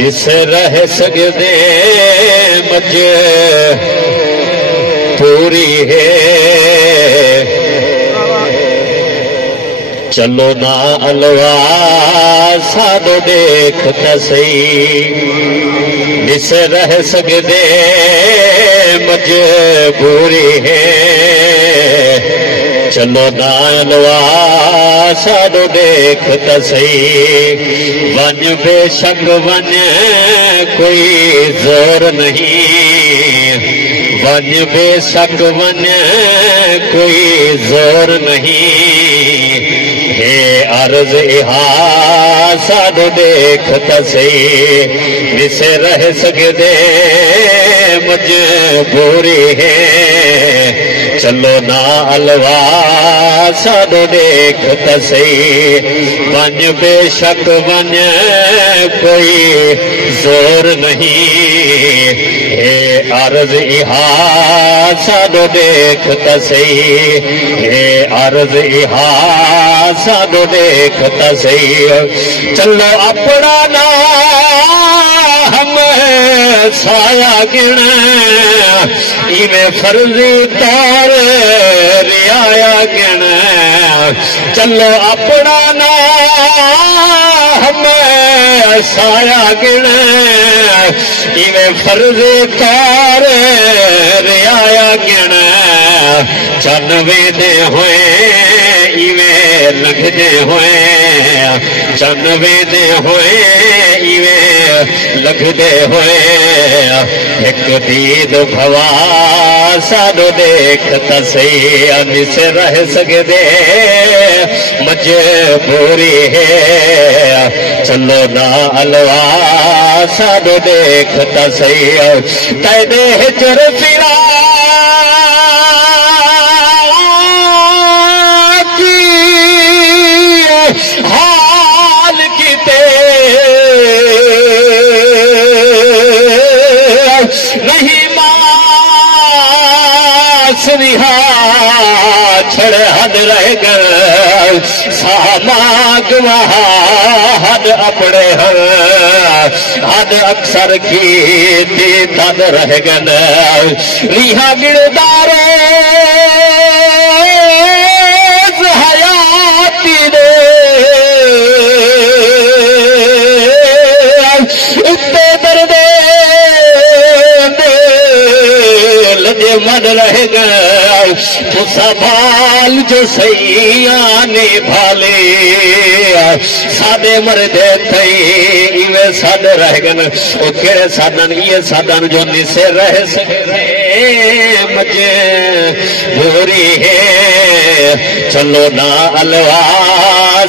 निस रह सकदे मजे पूरी है चलो ना अलवा साधो देखता सही निस रह सकदे मजबूरी है चलो ना अलवा साधो देखता सही वन बेशक वन कोई जोर नहीं वन बेशक वन कोई जोर नहीं हे अर्ज इहा साधो देखता सही निसे रह सकदे मजबूरी है चलो ना अलवा साधो देखता सही वन बेशक वन कोई जोर नहीं हे अर्ज इहा साधो देखता सही हे अर्ज इहा साधो देखता सही चलो अपना ना हम साया गिण इवें फर्जी तौर रियाया गिण चलो अपना ना हम साया गिण इवें फर्जी तौर रियाया गिण चनवे दे हुए इवें लंघदे हुए चनवे दे हुए इवें लंघदे हुए एक दीद भवा साधो देखता सही निस रह सकदे मजबूरी है चलो ना अलवा साधो देखता सही तेरे हिजर फिरा हाल किते नहीं मास रिहा छड़ हद रह गए सामाग हद अपने हद अक्सर की तद रह गए रिहा गिरदारो हयाती दे उत्ते दर्दे लजे मन रह गए तो संभाल जो सही आने भाले सादे मरदे थई इवे साद रह गन ओ केड़े साधन ये साधन जो निसे रह सके मजे भूरी है चलो ना अलवा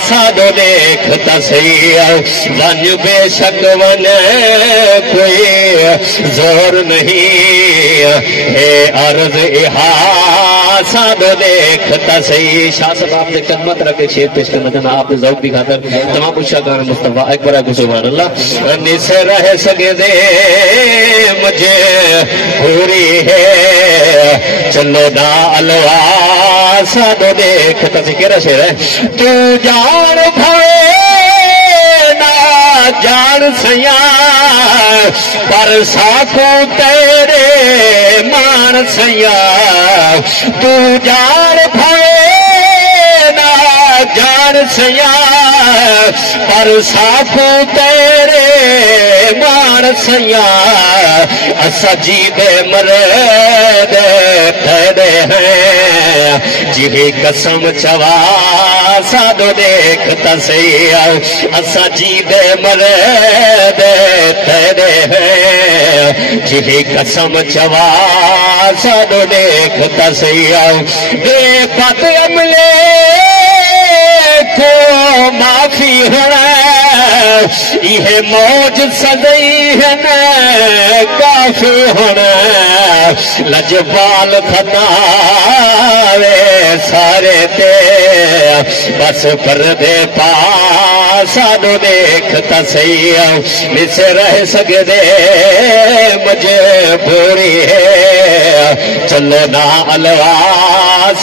साधो देखता सही वन बेशक वन कोई जोर नहीं हे अर्ज इहा साधो देखता सही शाह साहब आपने कदमत रखे शेर पेश करना चाहना आपने ज़ौक़ भी खातर तमाम कुछ गाना मुस्तफा अकबर को सुभान अल्लाह निस रह सके दे मुझे पूरी है चलो ना अलवा साधो देखता सही केड़ा शेर है तू जान भवे ना जान सया पर साखो तेरे मान सया तू जान भवे ना जान सया पर साखो तेरे मान सया असा जी दे मरद ठहरे हैं जी कसम चवा साधो देखता सही असा जी दे मरद ठहरे हैं जी कसम चवा साधो देखता सही बेपत अमले को माफी होना यह मौज सजई है न काफी होना लजपाल खतावे सारे ते बस पर्दे पा साधो देखता सही मिस रह सकदे मजबूरी है चलो ना अलवा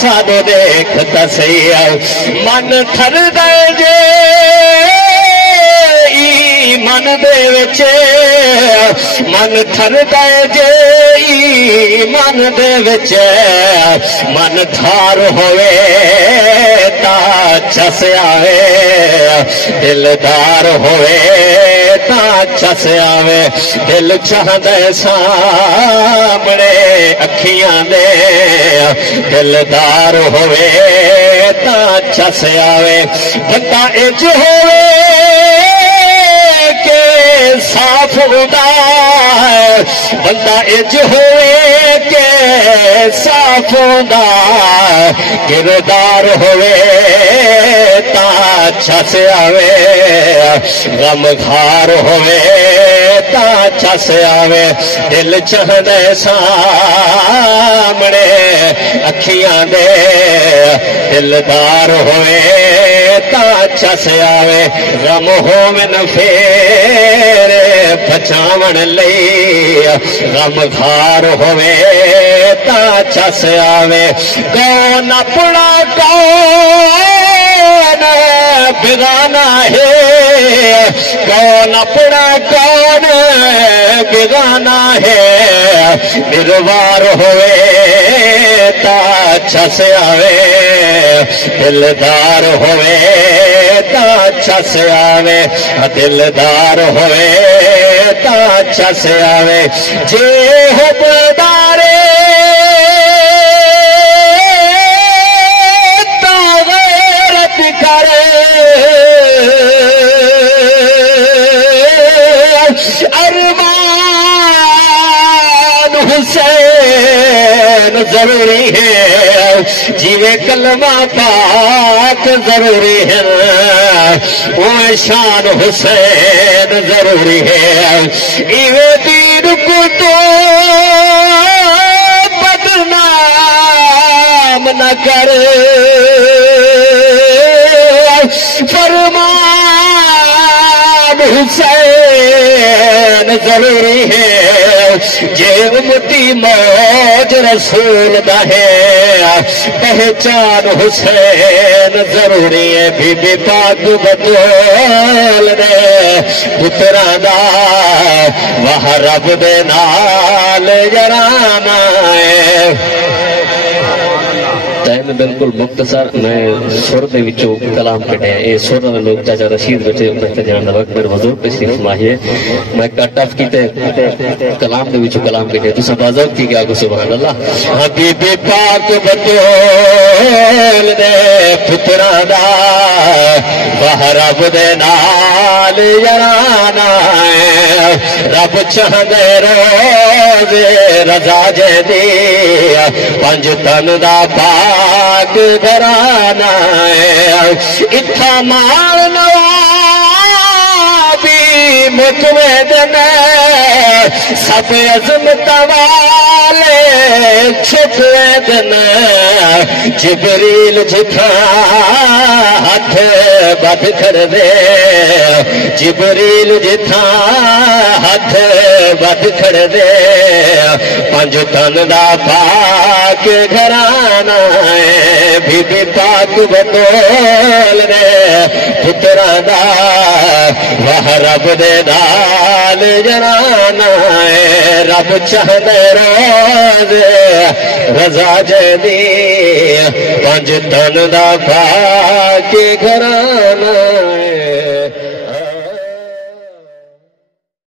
साधो देखता सही मन थर दे ईमान दे विच मन ठरदा जे ईमान दे विच मन धार होवे ता चस आवे दिलदार होवे ता चस आवे दिल चाहदा सामने अखियां दे दिलदार होवे ता चस आवे बंदा इंज होवे के साफ उदा बंदा इंज होवे के साफ उदा किरदार होवे ता चस आवे गमखार होवे ता चस आवे दिल चाहदे सामने अखियां दे दिलदार होवे ता चस आवे गम होवन फेरे बचावन लई गमखार होवे ता चस आवे कौन अपना कौन बिगाना है कौन अपना कौन बिगाना है निर्वार होवे ता चस आवे दिलदार होवे ता चस आवे दिलदार होवे ता चस आवे जे हुबदारे ता गैरत करे अरमान हुसैन जरूरी है जीवे कलमा पाक जरूरी है वो शान हुसैन जरूरी है इवे दीन को तो बदनाम न करे फरमान हुसैन जरूरी है जे उम्मती मौज रसूल दा है पहचान हुसैन जरूरी है बीबी पाक बतौल दे पुत्रा दा वाह रब दे नाल जराना है बिल्कुल मुख्तसर मैं सुर दे विचों कलाम कढ़िया ये सुर लोग चाचा रशीद बच्चे बेहतर जान दा वक्त मेरे हुजूर तशरीफ फरमाइए मैं कट ऑफ कीते कलाम दे विचों कलाम कढ़िया तुसा बाज़ौक़ की गया सुभान अल्लाह हबीबे पाक बतौल दे पुत्रा दा वाह रब दे नाल याराना रब चाहदे रोज़े रज़ा जदी पंज तन दा पाक घराना इत्था माल नवाबी मुकवे दिन सब अज़मत वाले छुपवे दिन जिबरील जिथा हाथ बद कर दे जिबरील जिथा हाथ बद कर दे पंज तन दा पाक घराना बीबी पाक बतौल दे पुत्रा दा वाह रब दे नाल जराना रब चाहदे रोज़ रज़ा जदी पंज तन दा पाक घराना